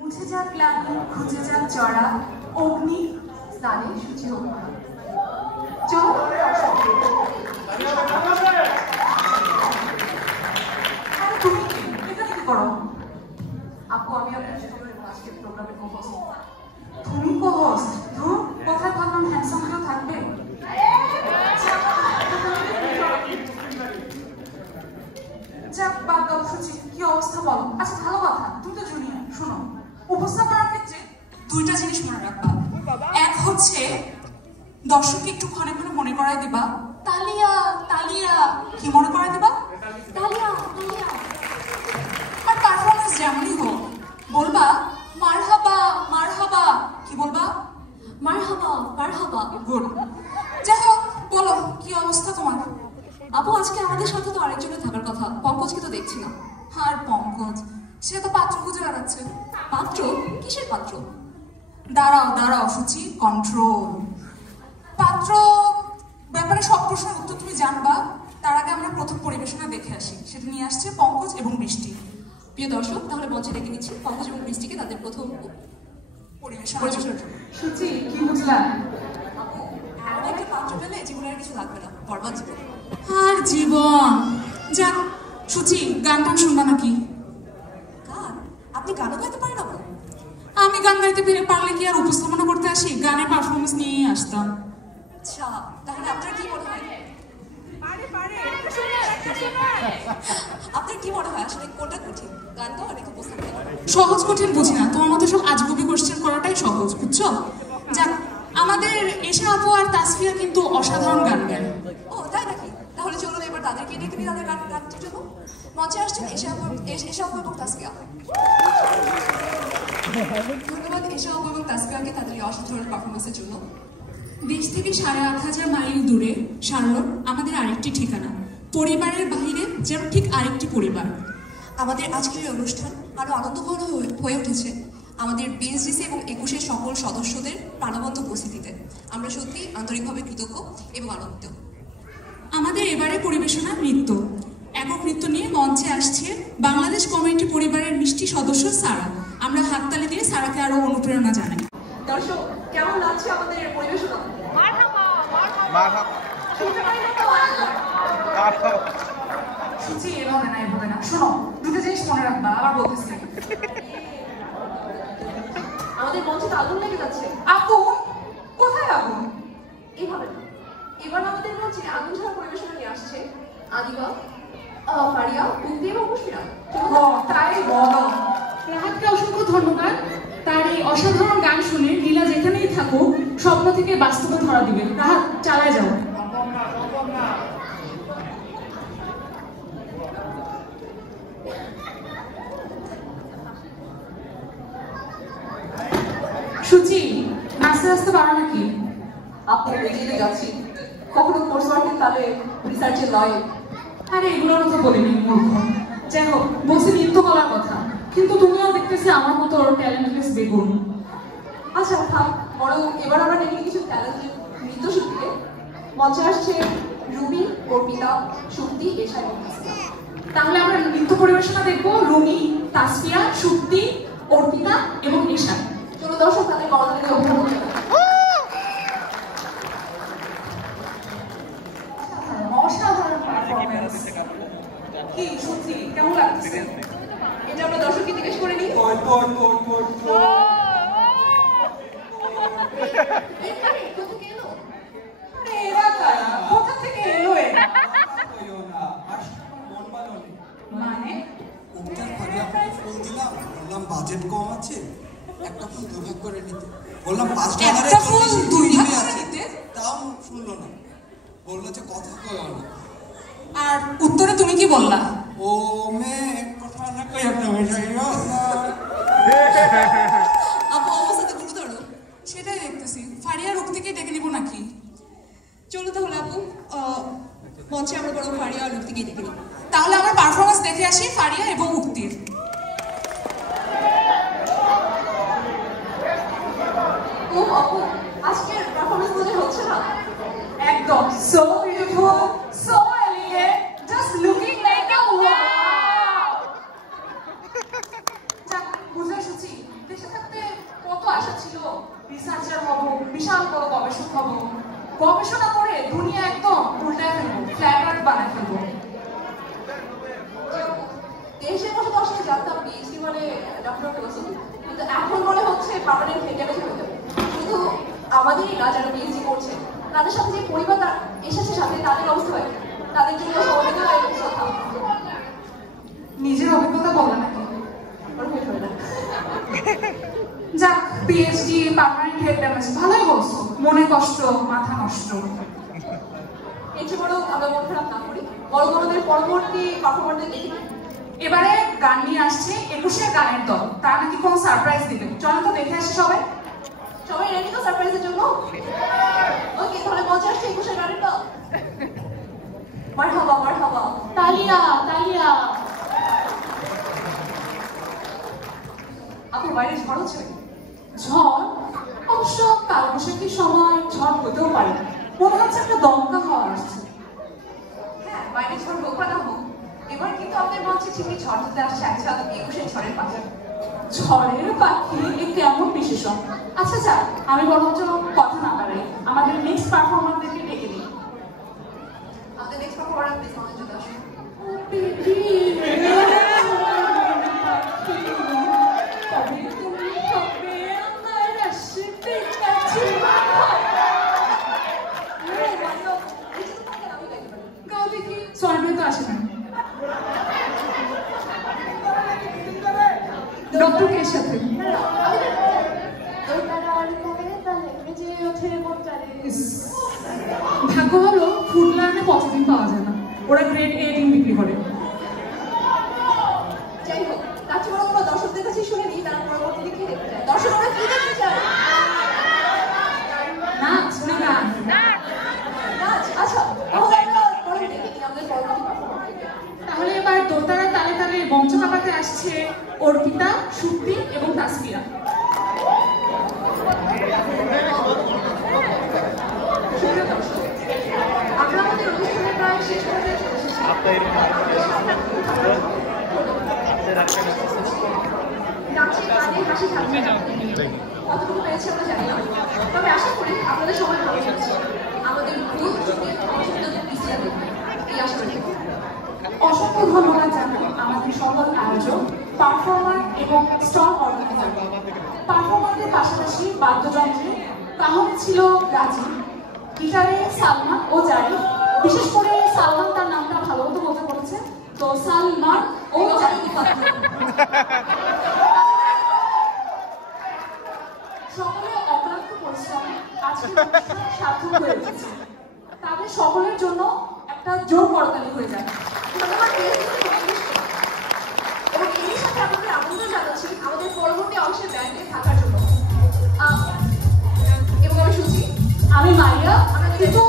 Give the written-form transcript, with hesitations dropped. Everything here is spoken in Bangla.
মুছে যাক ক্লান্তি, খুঁজে যাক চড়া, অগ্নি স্নানে সূচি হোক না। চলো তুমি এখানে কি করো? আপু আমি আজকের প্রোগ্রামের কো-হোস্ট। তুমি কো-হোস্ট? কোথায় ভাবলাম হ্যান্ডসাম কেউ থাকবে। যাক বাদ দাও সুচি, কি অবস্থা বলো? আচ্ছা ভালো কথা, তুমি তো জুনিয়র। শোনো, উপস্থাপনার ক্ষেত্রে দুইটা জিনিস মনে রাখবা। এক হচ্ছে দর্শককে একটু ক্ষণে ক্ষণে মনে করাই দিবা তালিয়া তালিয়া। কি মনে করাই দিবা? তালিয়া তালিয়া। আর পারফরমেন্স যেমনই হোক বলবা মারহাবা মারহাবা। কি বলবা? মারহাবা মারহাবা। গুড। যাই হোক বলো, কি অবস্থা তোমার? আপু আজকে আমাদের সাথে তো আরেকজনের থাকার কথা, পঙ্কজকে তো দেখছি না। আর পঙ্কজ, সে তো পাত্র খুঁজে বেড়াচ্ছে। পাত্র? কিসের পাত্র? দাঁড়াও দাঁড়াও সুচি, কন্ট্রোল। পাত্র ব্যাপারে সব প্রশ্নের উত্তর তুমি জানবা, তার আগে আমরা প্রথম পরিবেশনা দেখে আসি। সেটা নিয়ে আসছে পঙ্কজ এবং বৃষ্টি। প্রিয় দর্শক, তাহলে মঞ্চে ডেকে নিচ্ছি পঙ্কজ এবং বৃষ্টিকে তাদের প্রথম পরিবেশনার জন্য। সুচি কি বুঝলা? আপু এমন একটা পাত্র পেলে জীবনের কিছু লাগবে না, বরবাদ জীবন। আর জীবন যাক। সুচি গান টান শুনবা নাকি? গান? আপনি গানও গাইতে পারেন? আপু আমি গান গাইতে পারলে কি আর উপস্থাপনা করতে আসি? গানের পারফরমেন্স নিয়েই আসতাম। আচ্ছা, তাহলে আপনার কি মনে হয়? আপনার কি মনে হয় আসলে কোনটা কঠিন, গান গাওয়া নাকি উপস্থাপনা করা? সহজ কঠিন বুঝি না, তোমার মতো সব আজগুবি কোশ্চেন করাটাই সহজ, বুঝছো? যাক, আমাদের এশা আপু আর তাসফিয়া কিন্তু অসাধারণ গান গায়। ও তাই নাকি? তাহলে চলুন এবার তাদেরকে ডেকে নিই তাদের গানটির জন্য। মঞ্চে আসছেন এশা আপু এবং তাসফিয়া। ধন্যবাদ এশা আপু এবং তাসফিয়াকে তাদের এই অসাধারণ পারফরমেন্সের জন্য। দেশ থেকে 8,500 মাইল দূরে শার্লট আমাদের আরেকটি ঠিকানা। পরিবারের বাহিরে যেন ঠিক আরেকটি পরিবার। আমাদের আজকের এই অনুষ্ঠান আরো আনন্দঘন হয়ে উঠেছে আমাদের বিএসডিসি এবং 21-এর সকল সদস্যদের প্রাণবন্ত উপস্থিতিতে। আমরা সত্যি আন্তরিকভাবে কৃতজ্ঞ এবং আনন্দিত। আমাদের এবারে পরিবেশনা নৃত্য। একক নৃত্য নিয়ে মঞ্চে আসছে বাংলাদেশ কমিউনিটি পরিবারের মিষ্টি সদস্য সারা। আমরা হাততালি দিয়ে সারাকে আরো অনুপ্রেরণা জানাই। দর্শক কেমন লাগছে আমাদের পরিবেশনা? মারহাবা মারহাবা। সুচি এভাবে না এভাবে না। শোনো, দুটো জিনিস মনে রাখবা, আবার বলতেছি। আমাদের মঞ্চে তো আগুন লেগে যাচ্ছে। আগুন? কোথায় আগুন? এইভাবে না, এবার আমাদের মঞ্চে আগুন ঝরা পরিবেশনা নিয়ে আসছে আদিবা, ফারিয়া, উক্তি এবং মুশফিরা। তাই বলো। রাহাতকে অসংখ্য ধন্যবাদ। তার এই অসাধারণ গান শুনে লীলা যেখানেই থাকুক স্বপ্ন থেকে বাস্তবে ধরা দিবে। রাহাত চালায় যাও। সুচি আস্তে আস্তে পারো নাকি? আপনি এগিয়ে যাচ্ছি, কখনো কোর্স ওয়ার্কের তাহলে রিসার্চের নয়। আরে এগুলোর কথা বলিনি মূর্খ। যাই হোক, বলছি নৃত্য করার কথা, কিন্তু তুমিও দেখতেছি আমার মতো ট্যালেন্টলেস বেগুন। আচ্ছা থাক, বরং এবার আমরা দেখি কিছু ট্যালেন্টেড নৃত্যশিল্পীকে। মঞ্চে আসছে রুমি, অর্পিতা, শুক্তি, এশা এবং তাসফিয়া। তাহলে আমরা নৃত্য পরিবেশনা দেখবো রুমি, তাসফিয়া, শুক্তি, অর্পিতা এবং এশা। চলো দর্শক তাদের করতালিতে অভিনন্দন জানাই। অসাধারণ পারফরম্যান্স। কি সত্যি কেমন লাগছে? এটা আমরা দর্শককে জিজ্ঞেস করে নিই। এখানে কোথা এলো? এরা কারা? কোথা থেকে এলো এরা? মানে বললাম বাজেট কম আছে, একটা ফুল 2 ভাগ করে নিতে। বললাম 5 একটা ফুল 2 ভাগ করে নিতে? তাও শুনলো না, বললো যে কথা কইও না। আর উত্তরে তুমি কি বললা? ও মে কথা না কই একটা মেশাইও না। আপু অবস্থাতে গুরুতর। সেটাই দেখতেছি। ফারিয়া রুক্তিকে ডেকে নিব নাকি? চলো তাহলে আপু মঞ্চে আমরা বরং ফারিয়া আর রুক্তিকে ডেকে নিই। তাহলে আমরা পারফরমেন্স দেখে আসি ফারিয়া এবং উক্তির। ও আপু আজকের পারফরমেন্স মনে হচ্ছে না? একদম so beautiful, so elegant, just looking like a wow. যাক বুঝে এসেছি, বেশ ডক্টর ফিলোসফি, কিন্তু এখন মনে হচ্ছে পার্মানেন্ট হেড হয়ে যাবে। শুধু আমাদেরই না, যারা পিএইচডি করছে তাদের সাথে যে পরিবার এসেছে সাথে, তাদের অবস্থা হয় তাদের জন্য সমবেদনা এবং শ্রদ্ধা। নিজের অভিজ্ঞতা বলো নাকি? যাক, পিএইচডি পার্মানেন্ট হেড ড্যামেজ, ভালোই বলছো। মনে কষ্ট, মাথা নষ্ট। এর চেয়ে বড় আমরা মন খারাপ না করি, বড় বড়দের পরবর্তী পারফরমারদের দেখি। এবারে গান নিয়ে আসছে 21-এর গানের দল, তারা নাকি কোনো সারপ্রাইজ দিবে। চলো তো দেখে আসি সবাই। সবাই রেডি তো সারপ্রাইজের জন্য? ওকে, তাহলে মজা আসছে 21-এর গানের দল। মারহাবা মারহাবা, তালিয়া তালিয়া। আপু বাইরে ঝড় হচ্ছে? ঝড়? অবশ্য কালবৈশাখীর সময় ঝড় হতেও পারে, মনে হচ্ছে একটা দমকা হওয়া আসছে। হ্যাঁ, বাইরে ঝড় হোক বা না হোক, এবার কিন্তু আমাদের মঞ্চে ঠিকই ঝড় হতে আসছে একসাথে 21-এর ঝড়ের পাশে। ঝড়ের পাখি এ কেমন বিশেষণ? আচ্ছা যাক, আমি বরঞ্চ কথা না বাড়াই, আমাদের নেক্সট পারফরমারদেরকে ডেকে দিই। আমাদের নেক্সট পারফরমার প্লিজ আমাদের জন্য আসুন। সরি তো আসে না। ডক্টরের সাথে ভাগ্য ভালো ফুডল্যান্ডে প্রতিদিন পাওয়া যায় না, ওরা গ্রেড A ডিম বিক্রি করে। যাই হোক, তার চেয়ে বড় আমরা দর্শকদের কাছে শুনে নিই তারা পরবর্তী দিকে দেখতে চায়। দর্শকরা কি দেখতে চায়? নাচ না গান? নাচ। আচ্ছা, তাহলে আমরা পরে দেখে নিই আমাদের পরবর্তী পারফরমারকে। তাহলে এবার দোতারা তালে তালে মঞ্চ কাঁপাতে আসছে অর্পিতা, সুপ্তি এবং তাসমিরা। আমরা আমাদের অনুষ্ঠানের প্রায় শেষ পর্যায়ে চলে এসেছি। নাচে গানে হাসি থাকবে, কতটুকু পেয়েছি আমরা জানি না, তবে আশা করি আপনাদের সবাই ভালো লাগছে। আমাদের ভুল ত্রুটির অংশগ্রহণের পিছিয়ে দেবে এই আশা করি। অসংখ্য ধন্যবাদ জানাই আমাদের সকল আয়োজক, পারফর্মার এবং স্টল অর্গানাইজার। পারফর্মারদের পাশাপাশি বাদ্যযন্ত্রে কাহনে ছিল রাজি, গিটারে সালমান ও জারি। বিশেষ করে সালমান তার নামটা ভালো মতো বলতে বলেছে, তো সালমান ও জারি সকলে অক্লান্ত পরিশ্রমে আজকের অনুষ্ঠান সার্থক হয়ে উঠেছে। তাদের সকলের জন্য একটা জোর করতালি হয়ে যাবে। ধন্যবাদ এবং এর সাথে আপনাদের আমন্ত্রণ জানাচ্ছি আমাদের পরবর্তী অংশের ব্যান্ডে থাকার জন্য। এবং আমি সুচি, আমি মাইয়া, কিন্তু